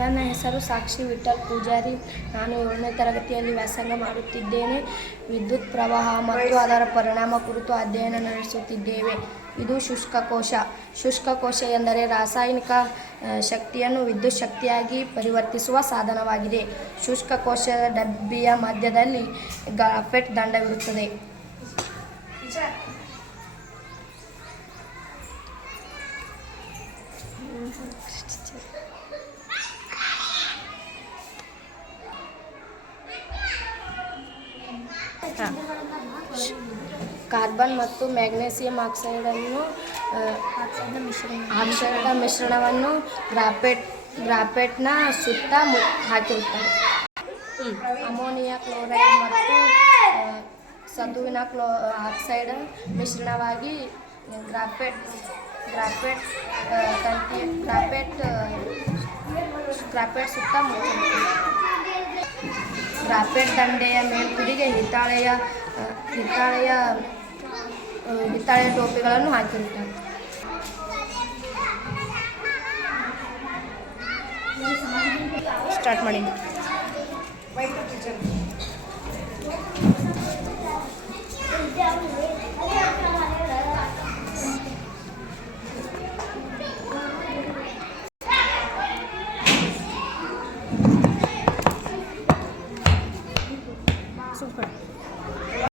ನನ್ನ ಹೆಸರು ಸಾಕ್ಷಿ ವಿಠ್ಠಲ್ ಪೂಜಾರಿ. ನಾನು 7ನೇ ತರಗತಿಯಲ್ಲಿ ವ್ಯಾಸಂಗ ಮಾಡುತ್ತಿದ್ದೇನೆ. ವಿದ್ಯುತ್ ಪ್ರವಾಹ ಮತ್ತು ಅದರ ಪರಿಣಾಮ ಕುರಿತು ಅಧ್ಯಯನ ನಡೆಸುತ್ತಿದ್ದೇವೆ. ಇದು ಶುಷ್ಕ ಕೋಶ. ಶುಷ್ಕ ಕೋಶ ಎಂದರೆ ರಾಸಾಯನಿಕ ಶಕ್ತಿಯನ್ನು ವಿದ್ಯುತ್ ಶಕ್ತಿಯಾಗಿ ಪರಿವರ್ತಿಸುವ ಸಾಧನವಾಗಿದೆ. ಶುಷ್ಕ ಕೋಶದ ಡಬ್ಬಿಯ ಮಧ್ಯದಲ್ಲಿ ಗ್ರಾಫೈಟ್ ದಂಡವಿರುತ್ತದೆ. ಕಾರ್ಬನ್ ಮತ್ತು ಮ್ಯಾಗ್ನೀಸಿಯಂ ಆಕ್ಸೈಡ್ನ ಮಿಶ್ರಣವನ್ನು ಗ್ರಾಫೈಟ್ನ ಸುತ್ತ ಹಾಕಿರುತ್ತಾರೆ. ಅಮೋನಿಯಾ ಕ್ಲೋರೈಡ್ ಮತ್ತು ಸತುವಿನ ಆಕ್ಸೈಡ್ ಮಿಶ್ರಣವಾಗಿ ಗ್ರಾಫೈಟ್ ಸುತ್ತ ಮುಚ್ಚಿರುತ್ತದೆ. ಗ್ರಾಫೈಟ್ ದಂಡೆಯ ಮೇಲ್ತುದಿಗೆ ಹಿತ್ತಾಳೆಯ ಟೋಪಿಗಳನ್ನು ಹಾಕಿರುತ್ತಾರೆ. ಸ್ಟಾರ್ಟ್ ಮಾಡಿ. Why the teacher?